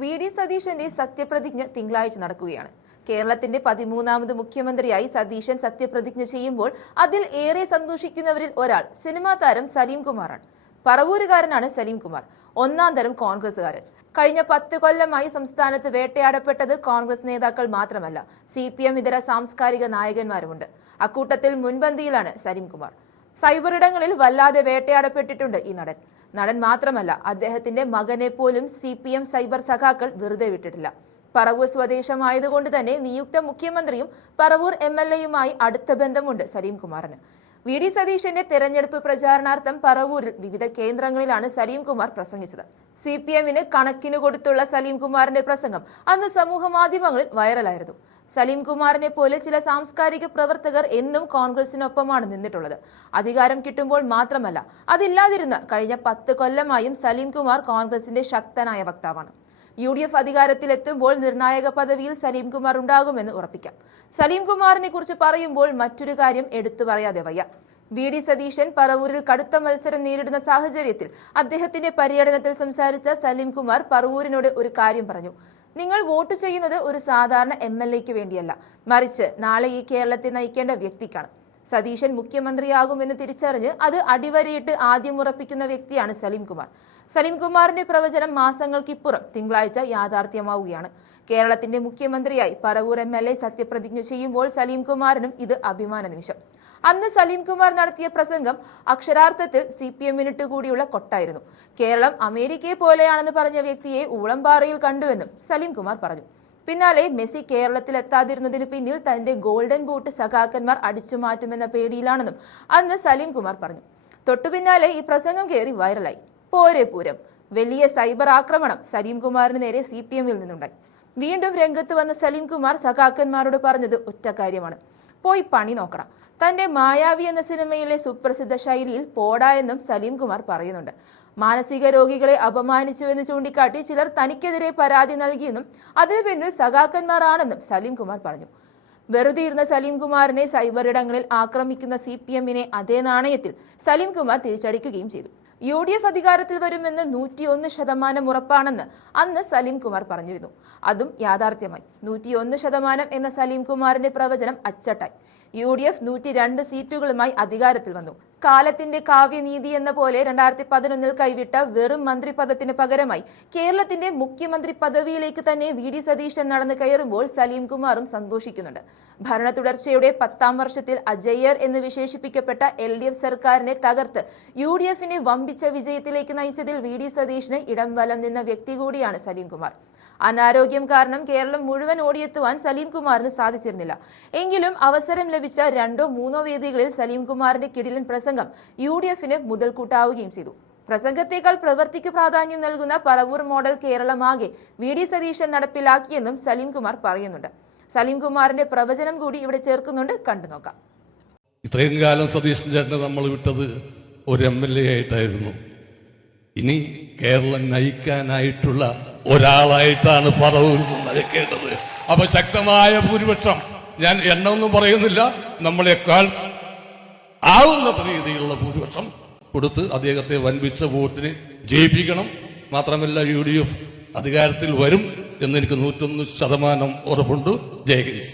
VD. സതീശന്റെ സത്യപ്രതിജ്ഞ തിങ്കളാഴ്ച നടക്കുകയാണ്. കേരളത്തിന്റെ 13ാമത് മുഖ്യമന്ത്രിയായി സതീശൻ സത്യപ്രതിജ്ഞ ചെയ്യുമ്പോൾ അതിൽ ഏറെ സന്തോഷിക്കുന്നവരിൽ ഒരാൾ സിനിമാ താരം സലീം കുമാറാണ്. പറവൂരുകാരനാണ് സലീം കുമാർ. ഒന്നാം തരം കോൺഗ്രസുകാരൻ. കഴിഞ്ഞ 10 കൊല്ലമായി സംസ്ഥാനത്ത് വേട്ടയാടപ്പെട്ടത് കോൺഗ്രസ് നേതാക്കൾ മാത്രമല്ല, CPM ഇതര സാംസ്കാരിക നായകന്മാരുമുണ്ട്. അക്കൂട്ടത്തിൽ മുൻപന്തിയിലാണ് സലീം കുമാർ. സൈബർ ഇടങ്ങളിൽ വല്ലാതെ വേട്ടയാടപ്പെട്ടിട്ടുണ്ട് ഈ നടൻ മാത്രമല്ല, അദ്ദേഹത്തിന്റെ മകനെ പോലും CPM സൈബർ സഖാക്കൾ വെറുതെ വിട്ടിട്ടില്ല. പറവൂർ സ്വദേശമായതുകൊണ്ട് തന്നെ നിയുക്ത മുഖ്യമന്ത്രിയും പറവൂർ MLA-യുമായി അടുത്ത ബന്ധമുണ്ട് സലീം കുമാറിന്. വി.ഡി. സതീശന്റെ തെരഞ്ഞെടുപ്പ് പ്രചാരണാർത്ഥം പറവൂരിൽ വിവിധ കേന്ദ്രങ്ങളിലാണ് സലീം കുമാർ പ്രസംഗിച്ചത്. CPM-ന് കണക്കിന് കൊടുത്തുള്ള സലീം കുമാറിന്റെ പ്രസംഗം അന്ന് സമൂഹ മാധ്യമങ്ങളിൽ വൈറലായിരുന്നു. സലീം കുമാറിനെ പോലെ ചില സാംസ്കാരിക പ്രവർത്തകർ എന്നും കോൺഗ്രസിനൊപ്പമാണ് നിന്നിട്ടുള്ളത്. അധികാരം കിട്ടുമ്പോൾ മാത്രമല്ല, അതില്ലാതിരുന്ന കഴിഞ്ഞ 10 കൊല്ലമായും സലീം കുമാർ കോൺഗ്രസിന്റെ ശക്തനായ വക്താവാണ്. UDF അധികാരത്തിലെത്തുമ്പോൾ നിർണായക പദവിയിൽ സലീം കുമാർ ഉണ്ടാകുമെന്ന് ഉറപ്പിക്കാം. സലീം കുമാറിനെ കുറിച്ച് പറയുമ്പോൾ മറ്റൊരു കാര്യം എടുത്തു പറയാതെ വയ്യ. വി.ഡി. സതീശൻ പറവൂരിൽ കടുത്ത മത്സരം നേരിടുന്ന സാഹചര്യത്തിൽ അദ്ദേഹത്തിന്റെ പര്യടനത്തിൽ സംസാരിച്ച സലീം കുമാർ പറവൂരിനോട് ഒരു കാര്യം പറഞ്ഞു. നിങ്ങൾ വോട്ട് ചെയ്യുന്നത് ഒരു സാധാരണ MLA-ക്ക് വേണ്ടിയല്ല, മറിച്ച് നാളെ ഈ കേരളത്തെ നയിക്കേണ്ട വ്യക്തിക്കാണ്. സതീശൻ മുഖ്യമന്ത്രിയാകുമെന്ന് തിരിച്ചറിഞ്ഞ് അത് അടിവരയിട്ട് ആദ്യം ഉറപ്പിക്കുന്ന വ്യക്തിയാണ് സലീം കുമാർ. സലീം കുമാറിന്റെ പ്രവചനം മാസങ്ങൾക്കിപ്പുറം തിങ്കളാഴ്ച യാഥാർത്ഥ്യമാവുകയാണ്. കേരളത്തിന്റെ മുഖ്യമന്ത്രിയായി പറവൂർ MLA സത്യപ്രതിജ്ഞ ചെയ്യുമ്പോൾ സലീം കുമാറിനും ഇത് അഭിമാന നിമിഷം. അന്ന് സലീം കുമാർ നടത്തിയ പ്രസംഗം അക്ഷരാർത്ഥത്തിൽ CPM-നിട്ട് കൂടിയുള്ള കൊട്ടായിരുന്നു. കേരളം അമേരിക്കയെ പോലെയാണെന്ന് പറഞ്ഞ വ്യക്തിയെ ഊളംപാറയിൽ കണ്ടുവെന്നും സലീം കുമാർ പറഞ്ഞു. പിന്നാലെ മെസ്സി കേരളത്തിലെത്താതിരുന്നതിന് പിന്നിൽ തന്റെ ഗോൾഡൻ ബൂട്ട് സഖാക്കന്മാർ അടിച്ചു മാറ്റുമെന്ന പേടിയിലാണെന്നും അന്ന് സലീം കുമാർ പറഞ്ഞു. തൊട്ടുപിന്നാലെ ഈ പ്രസംഗം കയറി വൈറലായി. പോരെ പൂരം. വലിയ സൈബർ ആക്രമണം സലീം കുമാറിന് നേരെ CPM-ൽ നിന്നുണ്ടായി. വീണ്ടും രംഗത്ത് വന്ന സലീം കുമാർ സഖാക്കന്മാരോട് പറഞ്ഞത് ഒറ്റ കാര്യമാണ്: പോയി പണി നോക്കണം. തന്റെ മായാവി എന്ന സിനിമയിലെ സുപ്രസിദ്ധ ശൈലിയിൽ പോടാ എന്നും സലീം കുമാർ പറയുന്നുണ്ട്. മാനസിക രോഗികളെ അപമാനിച്ചുവെന്ന് ചൂണ്ടിക്കാട്ടി ചിലർ തനിക്കെതിരെ പരാതി നൽകിയെന്നും അതിനു പിന്നിൽ സഖാക്കന്മാരാണെന്നും സലീം കുമാർ പറഞ്ഞു. വെറുതെ ഇരുന്ന സലീം കുമാറിനെ സൈബർ ഇടങ്ങളിൽ ആക്രമിക്കുന്ന CPM-നെ അതേ നാണയത്തിൽ സലീം കുമാർ തിരിച്ചടിക്കുകയും ചെയ്തു. UDF അധികാരത്തിൽ വരുമെന്ന് 101% ഉറപ്പാണെന്ന് അന്ന് സലീം കുമാർ പറഞ്ഞിരുന്നു. അതും യാഥാർത്ഥ്യമായി. 101% എന്ന സലീം കുമാറിന്റെ പ്രവചനം അച്ചട്ടായി. UDF 102 സീറ്റുകളുമായി അധികാരത്തിൽ വന്നു. കാലത്തിന്റെ കാവ്യനീതി എന്ന പോലെ 2011 കൈവിട്ട വെറും മന്ത്രി പദത്തിന് പകരമായി കേരളത്തിന്റെ മുഖ്യമന്ത്രി പദവിയിലേക്ക് തന്നെ വി.ഡി. സതീശൻ നടന്നു കയറുമ്പോൾ സലീം കുമാറും സന്തോഷിക്കുന്നുണ്ട്. ഭരണ തുടർച്ചയുടെ 10ാം വർഷത്തിൽ അജയ്യർ എന്ന് വിശേഷിപ്പിക്കപ്പെട്ട LDF സർക്കാരിനെ തകർത്ത് UDF-നെ വമ്പിച്ച വിജയത്തിലേക്ക് നയിച്ചതിൽ വി.ഡി. സതീശന് ഇടം വലം നിന്ന വ്യക്തി കൂടിയാണ് സലീം കുമാർ. അനാരോഗ്യം കാരണം കേരളം മുഴുവൻ ഓടിയെത്തുവാൻ സലീം കുമാറിന് സാധിച്ചിരുന്നില്ല. എങ്കിലും അവസരം ലഭിച്ച 2-3 വേദികളിൽ സലീം കുമാറിന്റെ കിടിലൻ പ്രസംഗം UDF-ന് മുതൽക്കൂട്ടാവുകയും ചെയ്തു. പ്രസംഗത്തേക്കാൾ പ്രവൃത്തിക്ക് പ്രാധാന്യം നൽകുന്ന പറവൂർ മോഡൽ കേരളമാകെ വി.ഡി. സതീശൻ നടപ്പിലാക്കിയെന്നും സലീം കുമാർ പറയുന്നുണ്ട്. സലീം കുമാറിന്റെ പ്രവചനം കൂടി ഇവിടെ ചേർക്കുന്നുണ്ട്, കണ്ടു നോക്കാം. ഇത്രയും കാലം സതീശൻ ചേട്ടനെ നമ്മൾ വിട്ടത് ഒരു MLA ആയിട്ടായിരുന്നു. ഇനി കേരളം നയിക്കാനായിട്ടുള്ള ഒരാളായിട്ടാണ് പറവൂർ നയിക്കേണ്ടത്. അപ്പൊ ശക്തമായ ഭൂരിപക്ഷം, ഞാൻ എണ്ണമൊന്നും പറയുന്നില്ല, നമ്മളെക്കാൾ ആവുന്ന രീതിയിലുള്ള ഭൂരിപക്ഷം കൊടുത്ത് അദ്ദേഹത്തെ വൻപിച്ച വോട്ടിന് ജയിപ്പിക്കണം. മാത്രമല്ല UDF അധികാരത്തിൽ വരും എന്നെനിക്ക് 101% ഉറപ്പുണ്ട്. ജയ് ഹിന്ദ്.